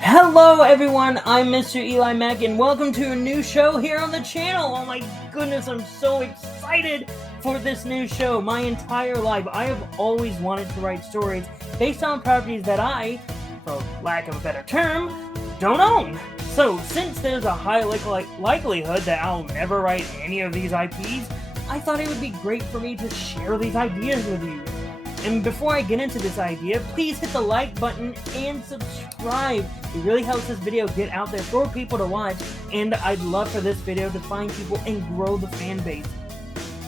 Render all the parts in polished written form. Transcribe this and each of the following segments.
Hello everyone, I'm MrEliMac and welcome to a new show here on the channel. Oh my goodness, I'm so excited for this new show. My entire life, I have always wanted to write stories based on properties that I, for lack of a better term, don't own. So, since there's a high likelihood that I'll never write any of these IPs, I thought it would be great for me to share these ideas with you. And before I get into this idea, please hit the like button and subscribe. It really helps this video get out there for people to watch, and I'd love for this video to find people and grow the fan base.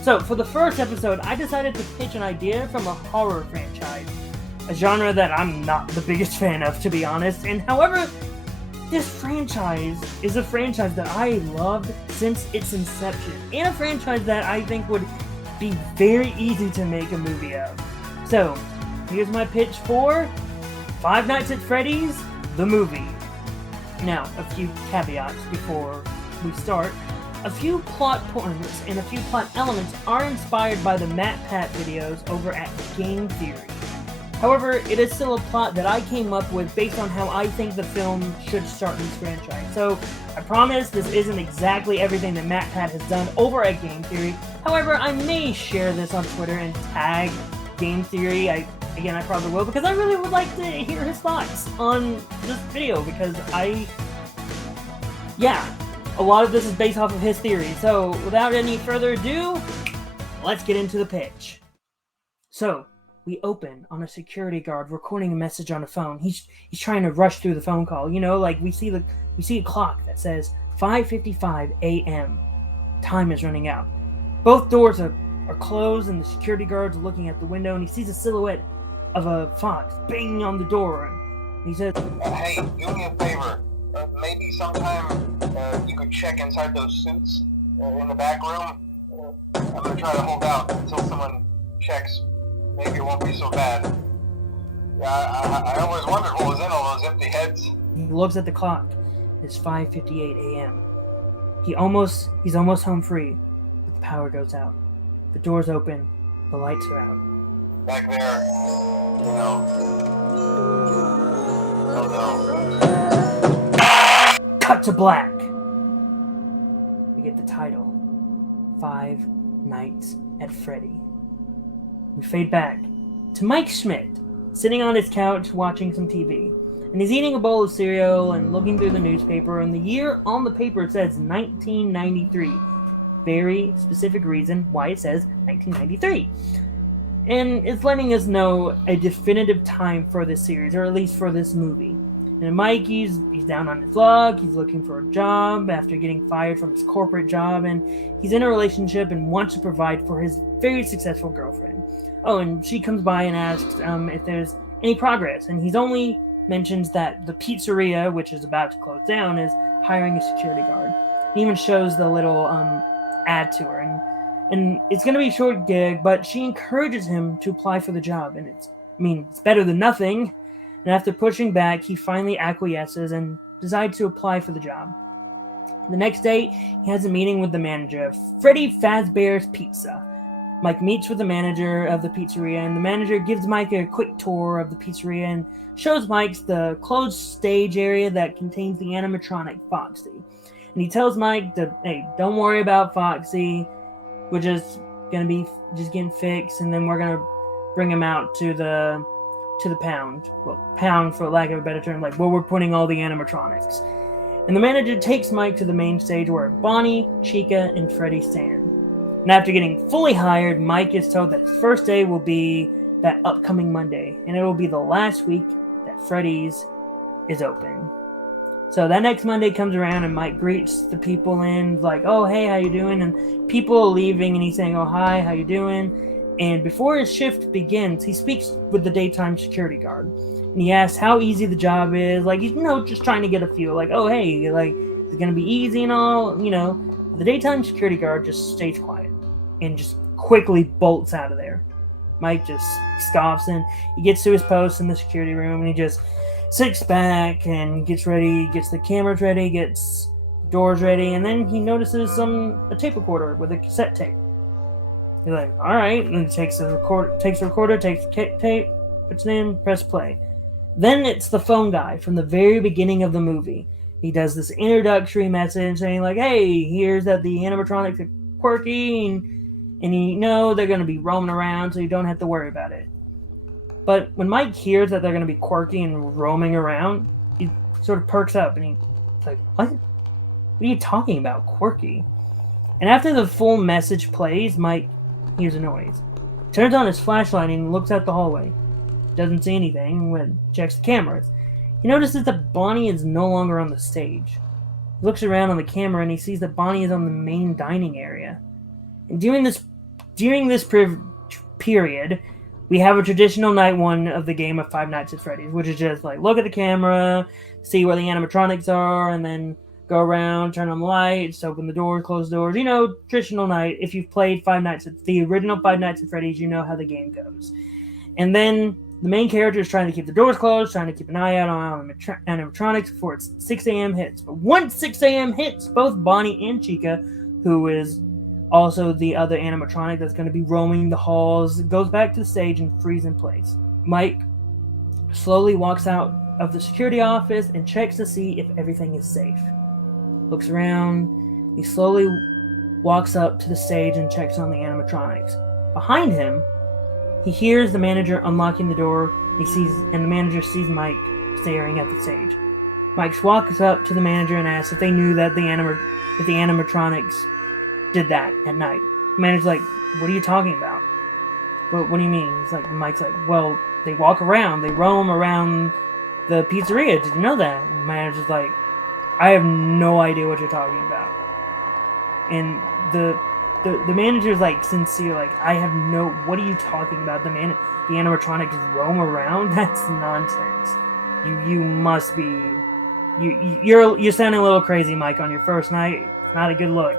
So, for the first episode, I decided to pitch an idea from a horror franchise, a genre that I'm not the biggest fan of, to be honest, and however, this franchise is a franchise that I loved since its inception, and a franchise that I think would be very easy to make a movie of. So, here's my pitch for Five Nights at Freddy's, the movie. Now, a few caveats before we start. A few plot points and a few plot elements are inspired by the MatPat videos over at Game Theory. However, it is still a plot that I came up with based on how I think the film should start in this franchise. So, I promise this isn't exactly everything that MatPat has done over at Game Theory. However, I may share this on Twitter and tag Game Theory. I probably will, because I really would like to hear his thoughts on this video, because a lot of this is based off of his theory. So, without any further ado, let's get into the pitch. So, we open on a security guard recording a message on a phone. He's trying to rush through the phone call. You know, like we see a clock that says 5:55 a.m. Time is running out. Both doors are closed, and the security guard's looking at the window, and he sees a silhouette of a fox banging on the door, and he says, "Hey, do me a favor. Maybe sometime you could check inside those suits in the back room. I'm gonna try to hold out until someone checks. Maybe it won't be so bad." I always wondered what was in all those empty heads. He looks at the clock. It's 5:58 a.m. He's almost home free, but the power goes out. The doors open, the lights are out. Back there, you know. Oh no. Cut to black. We get the title, Five Nights at Freddy. We fade back to Mike Schmidt, sitting on his couch watching some TV. And he's eating a bowl of cereal and looking through the newspaper, and the year on the paper says 1993. Very specific reason why it says 1993. And it's letting us know a definitive time for this series, or at least for this movie. And Mike, he's down on his luck. He's looking for a job after getting fired from his corporate job, and he's in a relationship and wants to provide for his very successful girlfriend. Oh, and she comes by and asks if there's any progress, and he's only mentions that the pizzeria, which is about to close down, is hiring a security guard. He even shows the little ad to her, and it's going to be a short gig, but she encourages him to apply for the job, and it's better than nothing. And after pushing back, he finally acquiesces and decides to apply for the job. The next day, he has a meeting with the manager of Freddy Fazbear's Pizza. Mike meets with the manager of the pizzeria, and the manager gives Mike a quick tour of the pizzeria and shows Mike the closed stage area that contains the animatronic Foxy. And he tells Mike that, hey, don't worry about Foxy. We're just going to be just getting fixed, and then we're going to bring him out to the pound. Well, pound for lack of a better term, like where we're putting all the animatronics. And the manager takes Mike to the main stage where Bonnie, Chica, and Freddy stand. And after getting fully hired, Mike is told that his first day will be that upcoming Monday, and it will be the last week that Freddy's is open. So that next Monday comes around, and Mike greets the people in, like, "Oh, hey, how you doing?" And people are leaving, and he's saying, "Oh, hi, how you doing?" And before his shift begins, he speaks with the daytime security guard. And he asks how easy the job is. Like, he's, just trying to get a feel. Like, "Oh, hey, like, is it going to be easy and all?" The daytime security guard just stays quiet and just quickly bolts out of there. Mike just scoffs, and he gets to his post in the security room, and he just sits back and gets ready, gets the cameras ready, gets the doors ready, and then he notices a tape recorder with a cassette tape. He's like, "All right," and he takes the recorder, takes the tape, puts it in, press play. Then it's the phone guy from the very beginning of the movie. He does this introductory message saying like, hey, here's that the animatronics are quirky and you know they're going to be roaming around, so you don't have to worry about it. But when Mike hears that they're going to be quirky and roaming around, he sort of perks up and he's like, what? What are you talking about, quirky? And after the full message plays, Mike hears a noise. Turns on his flashlight and looks out the hallway. Doesn't see anything when checks the cameras. He notices that Bonnie is no longer on the stage. He looks around on the camera and he sees that Bonnie is on the main dining area. And during this period, we have a traditional night one of the game of Five Nights at Freddy's, which is just like look at the camera, see where the animatronics are, and then go around, turn on the lights, open the door, close the doors. You know, traditional night. If you've played the original Five Nights at Freddy's, you know how the game goes. And then the main character is trying to keep the doors closed, trying to keep an eye out on the animatronics before it's 6 a.m. hits. But once 6 a.m. hits, both Bonnie and Chica, who is also the other animatronic that's going to be roaming the halls, goes back to the stage and freezes in place. Mike slowly walks out of the security office and checks to see if everything is safe. Looks around. He slowly walks up to the stage and checks on the animatronics. Behind him, he hears the manager unlocking the door. The manager sees Mike staring at the stage. Mike walks up to the manager and asks if they knew that the animatronics did that at night. The manager's like, "What are you talking about? What do you mean?" It's like Mike's like, "Well, they walk around. They roam around the pizzeria. Did you know that?" And the manager's like, "I have no idea what you're talking about." And the manager's like sincere, like, "I have no. What are you talking about? The animatronics roam around? That's nonsense. You must be. You're sounding a little crazy, Mike, on your first night. It's not a good look."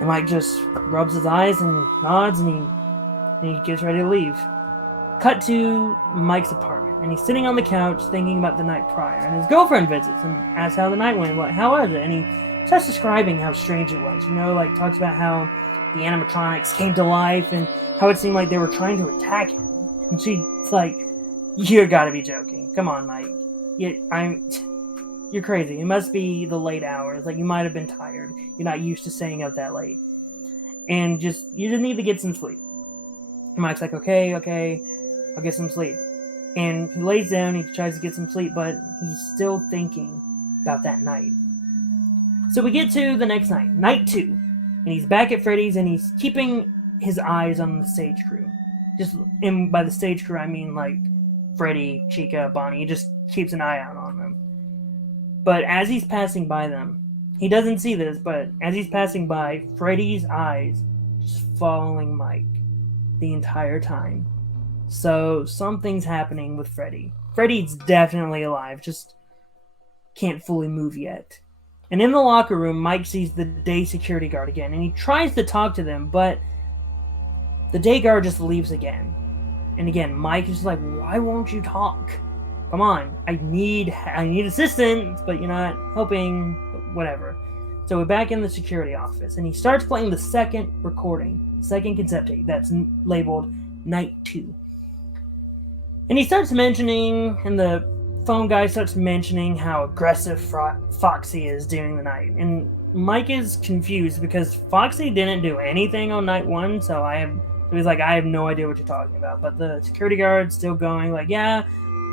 And Mike just rubs his eyes and nods, and he gets ready to leave. Cut to Mike's apartment, and he's sitting on the couch thinking about the night prior. And his girlfriend visits and asks how the night went. Like, how was it? And he starts describing how strange it was. You know, like talks about how the animatronics came to life and how it seemed like they were trying to attack him. And she's like, "You gotta be joking! Come on, Mike. You're crazy. It must be the late hours. Like you might have been tired. You're not used to staying up that late, and you just need to get some sleep." And Mike's like, "Okay, I'll get some sleep." And he lays down. He tries to get some sleep, but he's still thinking about that night. So we get to the next night, night 2, and he's back at Freddy's, and he's keeping his eyes on the stage crew. And by the stage crew, I mean like Freddy, Chica, Bonnie. He just keeps an eye out on them. But as he's passing by them, he doesn't see this, but as he's passing by, Freddy's eyes just following Mike the entire time. So something's happening with Freddy. Freddy's definitely alive, just can't fully move yet. And in the locker room, Mike sees the day security guard again, and he tries to talk to them, but the day guard just leaves again. And again, Mike is like, "Why won't you talk? Come on, I need assistance, but you're not helping," whatever. So we're back in the security office, and he starts playing the second concept tape that's labeled Night 2. And he starts mentioning, and the phone guy starts mentioning how aggressive Foxy is during the night. And Mike is confused because Foxy didn't do anything on night 1, so he's like, "I have no idea what you're talking about." But the security guard's still going like, "Yeah,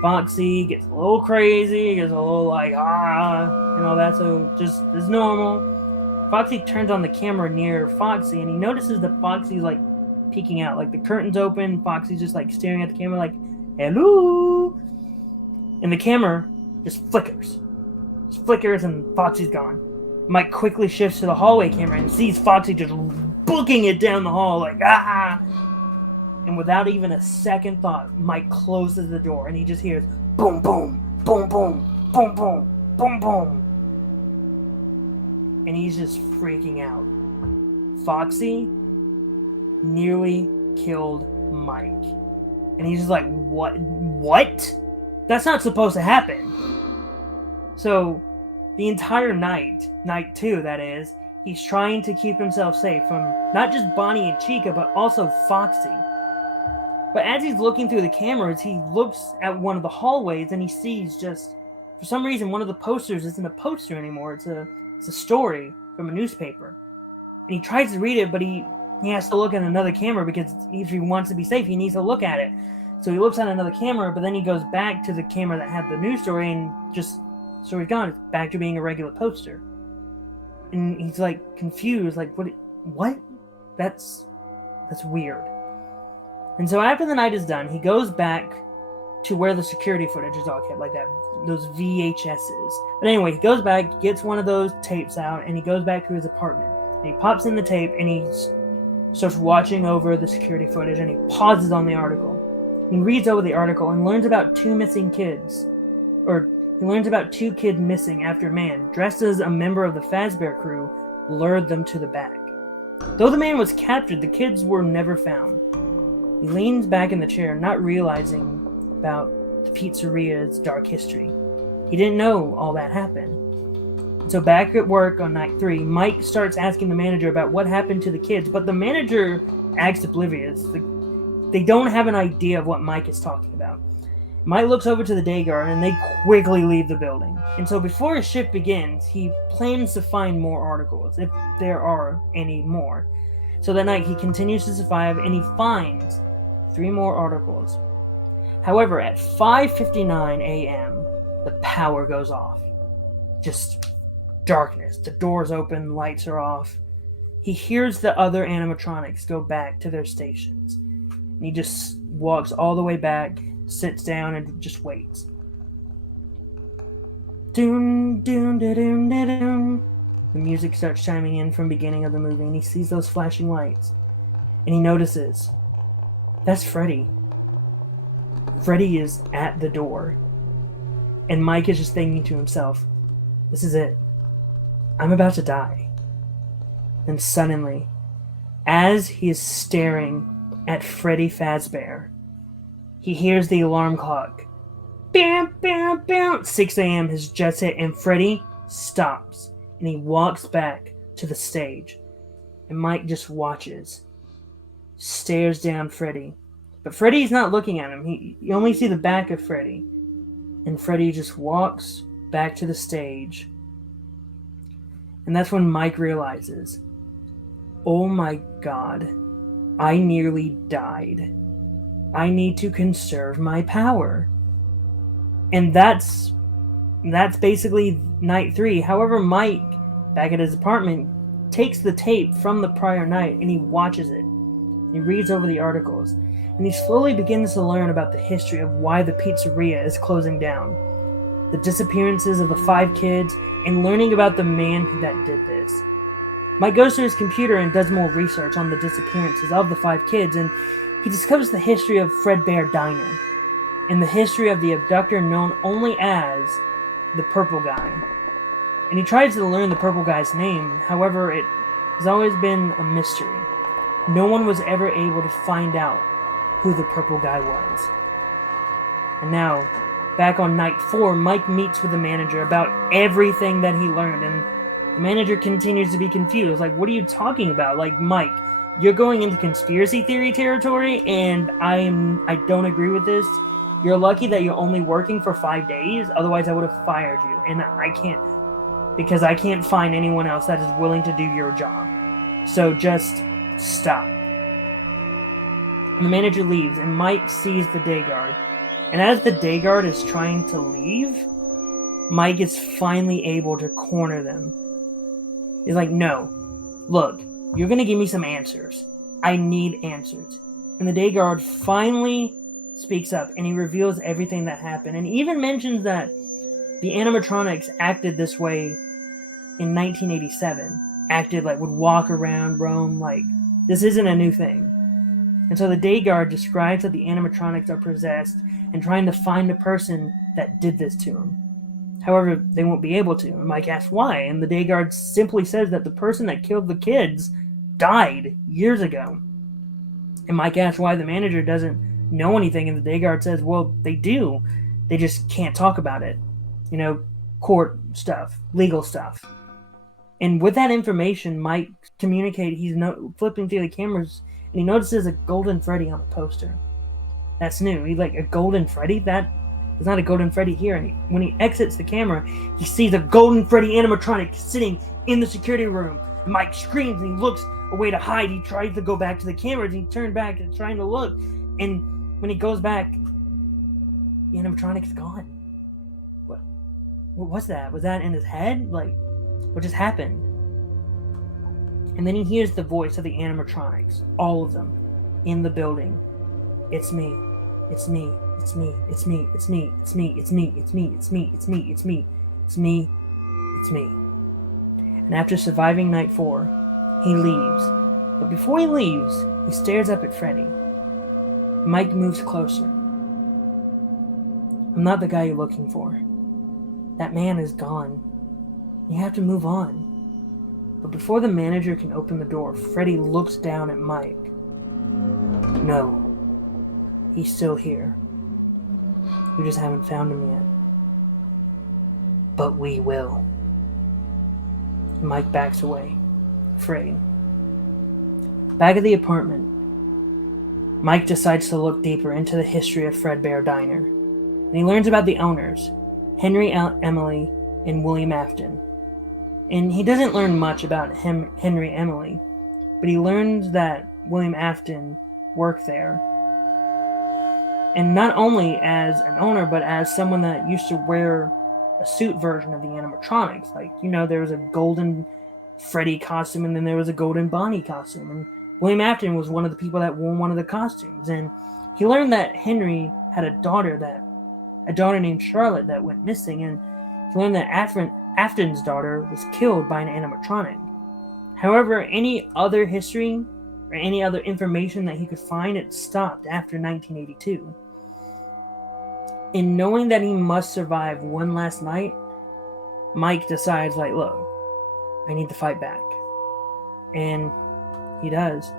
Foxy gets a little crazy, gets a little like, and all that, so just as normal." Foxy turns on the camera near Foxy, and he notices that Foxy's like peeking out, like the curtain's open, Foxy's just like staring at the camera like, "Hello?" And the camera just flickers. And Foxy's gone. Mike quickly shifts to the hallway camera and sees Foxy just booking it down the hall like, "Ah!" And without even a second thought, Mike closes the door and he just hears boom, boom, boom, boom, boom, boom, boom, boom. And he's just freaking out. Foxy nearly killed Mike. And he's just like, What? That's not supposed to happen. So the entire night 2 that is, he's trying to keep himself safe from not just Bonnie and Chica, but also Foxy. But as he's looking through the cameras, he looks at one of the hallways and he sees just, for some reason, one of the posters isn't a poster anymore. It's a story from a newspaper. And he tries to read it, but he has to look at another camera because if he wants to be safe, he needs to look at it. So he looks at another camera, but then he goes back to the camera that had the news story and just, story's gone. It's back to being a regular poster. And he's like confused, like, what? That's weird. And so after the night is done, he goes back to where the security footage is all kept, like those VHSs. But anyway, he goes back, gets one of those tapes out, and he goes back to his apartment. And he pops in the tape, and he starts watching over the security footage, and he pauses on the article. He reads over the article and learns about two missing kids. Or he learns about two kids missing after a man, dressed as a member of the Fazbear crew, lured them to the back. Though the man was captured, the kids were never found. He leans back in the chair, not realizing about the pizzeria's dark history. He didn't know all that happened. And so back at work on night 3, Mike starts asking the manager about what happened to the kids, but the manager acts oblivious. They don't have an idea of what Mike is talking about. Mike looks over to the day guard and they quickly leave the building. And so before his shift begins, he plans to find more articles, if there are any more. So that night he continues to survive and he finds 3 more articles. However, at 5:59 a.m., the power goes off. Just darkness. The doors open, lights are off. He hears the other animatronics go back to their stations. And he just walks all the way back, sits down, and just waits. Doom, doom, da, doom, da, doom. The music starts chiming in from the beginning of the movie, and he sees those flashing lights. And he notices, that's Freddy. Freddy is at the door. And Mike is just thinking to himself, this is it. I'm about to die. And suddenly, as he is staring at Freddy Fazbear, he hears the alarm clock. Bam, bam, bam. 6 a.m. has just hit, and Freddy stops. And he walks back to the stage. And Mike just watches. Stares down Freddy. But Freddy's not looking at him. You only see the back of Freddy. And Freddy just walks back to the stage. And that's when Mike realizes, oh my god, I nearly died. I need to conserve my power. And that's basically night 3. However, Mike, back at his apartment, takes the tape from the prior night and he watches it. He reads over the articles. And he slowly begins to learn about the history of why the pizzeria is closing down. The disappearances of the 5 kids, and learning about the man that did this. Mike goes to his computer and does more research on the disappearances of the 5 kids, and he discovers the history of Fredbear Diner, and the history of the abductor known only as the Purple Guy. And he tries to learn the Purple Guy's name, however, it has always been a mystery. No one was ever able to find out who the Purple Guy was. And now, back on night 4, Mike meets with the manager about everything that he learned, and the manager continues to be confused. Like, what are you talking about? Like, Mike, you're going into conspiracy theory territory, and I don't agree with this. You're lucky that you're only working for 5 days, otherwise I would have fired you. And I can't, because I can't find anyone else that is willing to do your job. So just stop. And the manager leaves, and Mike sees the day guard. And as the day guard is trying to leave, Mike is finally able to corner them. He's like, no, look, you're going to give me some answers. I need answers. And the day guard finally speaks up, and he reveals everything that happened, and even mentions that the animatronics acted this way in 1987. Acted like would walk around, roam, like this isn't a new thing. And so the day guard describes that the animatronics are possessed and trying to find the person that did this to him. However, they won't be able to. And Mike asks why, and the day guard simply says that the person that killed the kids died years ago. And Mike asks why the manager doesn't know anything, and the day guard says, well, they do. They just can't talk about it. You know, court stuff, legal stuff. And with that information, Mike communicates, he's flipping through the cameras, and he notices a golden Freddy on the poster. That's new. He like a golden Freddy? That is not a golden Freddy here. And when he exits the camera, he sees a golden Freddy animatronic sitting in the security room. And Mike screams and he looks away to hide. He tries to go back to the cameras and he turned back and trying to look. And when he goes back, the animatronic is gone. What was that? Was that in his head? Like, what just happened? And then he hears the voice of the animatronics, all of them, in the building. It's me. It's me. It's me. It's me. It's me. It's me. It's me. It's me. It's me. It's me. It's me. It's me. It's me. And after surviving night 4, he leaves. But before he leaves, he stares up at Freddy. Mike moves closer. I'm not the guy you're looking for. That man is gone. You have to move on. But before the manager can open the door, Freddy looks down at Mike. No. He's still here. We just haven't found him yet. But we will. Mike backs away, afraid. Back at the apartment, Mike decides to look deeper into the history of Fredbear Diner, and he learns about the owners, Henry Emily and William Afton. And he doesn't learn much about Henry Emily, but he learns that William Afton worked there. And not only as an owner, but as someone that used to wear a suit version of the animatronics. Like, there was a golden Freddy costume, and then there was a golden Bonnie costume. And William Afton was one of the people that wore one of the costumes. And he learned that Henry had a daughter named Charlotte that went missing. And he learned that Afton's daughter was killed by an animatronic. However, any other history or any other information that he could find, it stopped after 1982. In knowing that he must survive one last night, Mike decides, look, I need to fight back. And he does.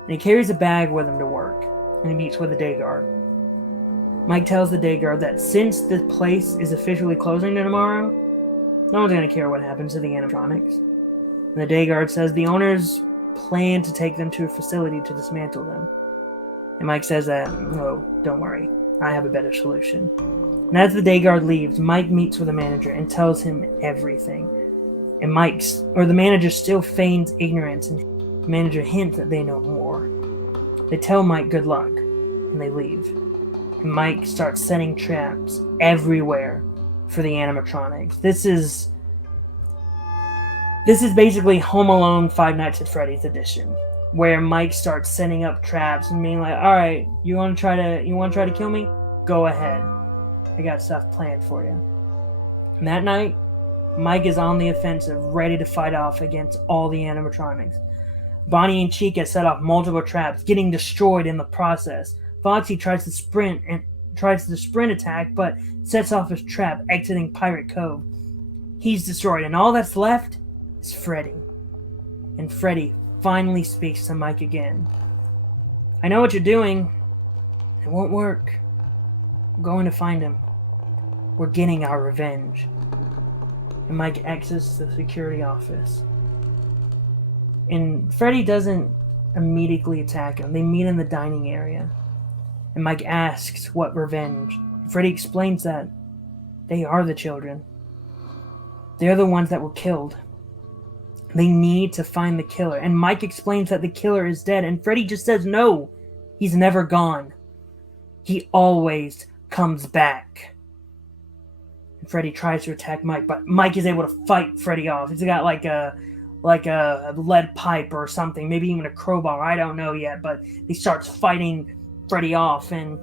And he carries a bag with him to work, and he meets with a day guard. Mike tells the day guard that since the place is officially closing tomorrow, no one's going to care what happens to the animatronics. And the day guard says the owners plan to take them to a facility to dismantle them. And Mike says that, no, don't worry, I have a better solution. And as the day guard leaves, Mike meets with the manager and tells him everything. And the manager still feigns ignorance, and the manager hints that they know more. They tell Mike good luck, and they leave. And Mike starts setting traps everywhere for the animatronics. This is basically Home Alone 5 Nights at Freddy's edition, where Mike starts setting up traps and being like, all right, you want to try to kill me? Go ahead. I got stuff planned for you. And that night, Mike is on the offensive, ready to fight off against all the animatronics. Bonnie and Chica set off multiple traps, getting destroyed in the process. Foxy tries the sprint attack, but sets off his trap, exiting Pirate Cove. He's destroyed, and all that's left is Freddy. And Freddy finally speaks to Mike again. I know what you're doing. It won't work. We're going to find him. We're getting our revenge. And Mike exits the security office. And Freddy doesn't immediately attack him. They meet in the dining area. And Mike asks what revenge. And Freddy explains that they are the children. They're the ones that were killed. They need to find the killer. And Mike explains that the killer is dead. And Freddy just says no. He's never gone. He always comes back. And Freddy tries to attack Mike, but Mike is able to fight Freddy off. He's got like a lead pipe or something, maybe even a crowbar. I don't know yet, but he starts fighting Freddy off. And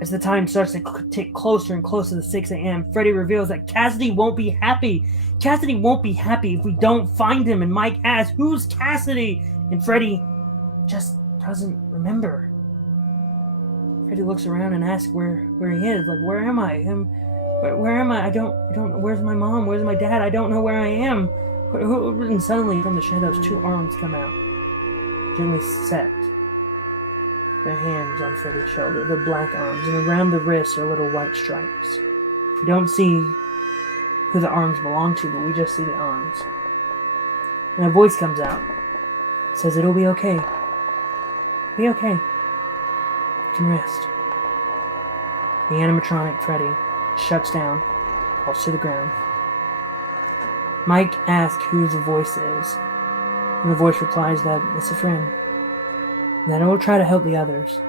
as the time starts to tick closer and closer to 6 a.m., Freddy reveals that Cassidy won't be happy. Cassidy won't be happy if we don't find him. And Mike asks, who's Cassidy? And Freddy just doesn't remember. Freddy looks around and asks where he is. Like, where am I? Where am I? I don't know. Where's my mom? Where's my dad? I don't know where I am. And suddenly, from the shadows, 2 arms come out, gently set their hands on Freddy's shoulder. They're black arms, and around the wrists are little white stripes. We don't see who the arms belong to, but we just see the arms. And a voice comes out. It says, it'll be okay. Be okay. You can rest. The animatronic Freddy shuts down, falls to the ground. Mike asks who the voice is, and the voice replies that it's a friend, and that it will try to help the others,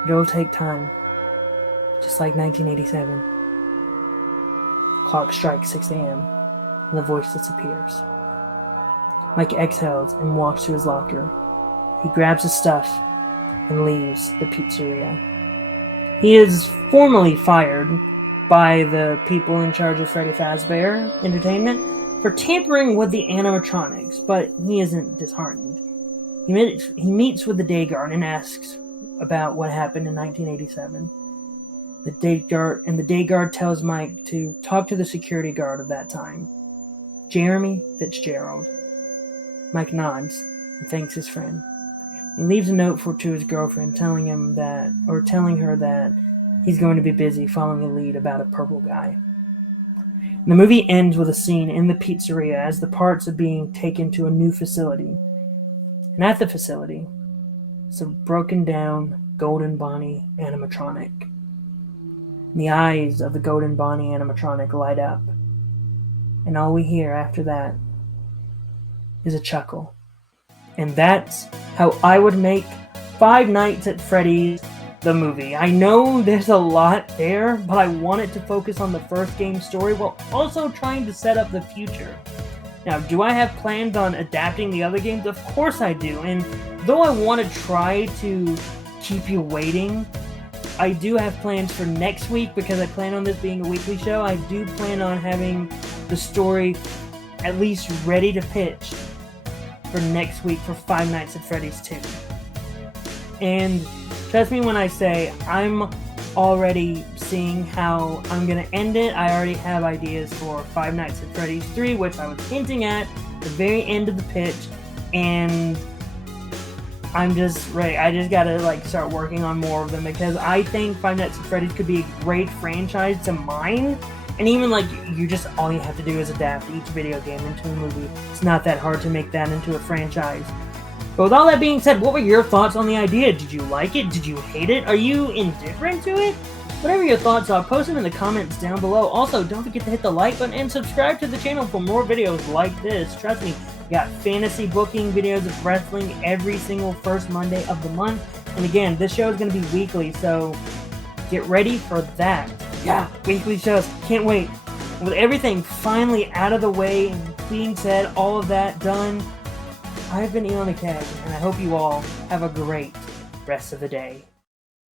but it will take time, just like 1987. The clock strikes 6 a.m., and the voice disappears. Mike exhales and walks to his locker. He grabs his stuff and leaves the pizzeria. He is formally fired by the people in charge of Freddy Fazbear Entertainment for tampering with the animatronics, but he isn't disheartened. He meets with the day guard and asks about what happened in 1987. The day guard tells Mike to talk to the security guard of that time, Jeremy Fitzgerald. Mike nods and thanks his friend. He leaves a note to his girlfriend telling her that he's going to be busy following a lead about a purple guy. And the movie ends with a scene in the pizzeria as the parts are being taken to a new facility. And at the facility, it's a broken down Golden Bonnie animatronic. And the eyes of the Golden Bonnie animatronic light up. And all we hear after that is a chuckle. And that's how I would make Five Nights at Freddy's the movie. I know there's a lot there, but I wanted to focus on the first game story while also trying to set up the future. Now, do I have plans on adapting the other games? Of course I do. And though I want to try to keep you waiting, I do have plans for next week because I plan on this being a weekly show. I do plan on having the story at least ready to pitch for next week for Five Nights at Freddy's 2. And trust me when I say I'm already seeing how I'm going to end it. I already have ideas for Five Nights at Freddy's 3, which I was hinting at the very end of the pitch, and I'm just ready. I just got to start working on more of them because I think Five Nights at Freddy's could be a great franchise to mine. And even all you have to do is adapt each video game into a movie. It's not that hard to make that into a franchise. But with all that being said, what were your thoughts on the idea? Did you like it? Did you hate it? Are you indifferent to it? Whatever your thoughts are, post them in the comments down below. Also, don't forget to hit the like button and subscribe to the channel for more videos like this. Trust me, we got fantasy booking videos of wrestling every single first Monday of the month. And again, this show is going to be weekly, so get ready for that. Yeah, weekly shows. Can't wait. With everything finally out of the way and being said, all of that done, I've been Elon McCag, and I hope you all have a great rest of the day.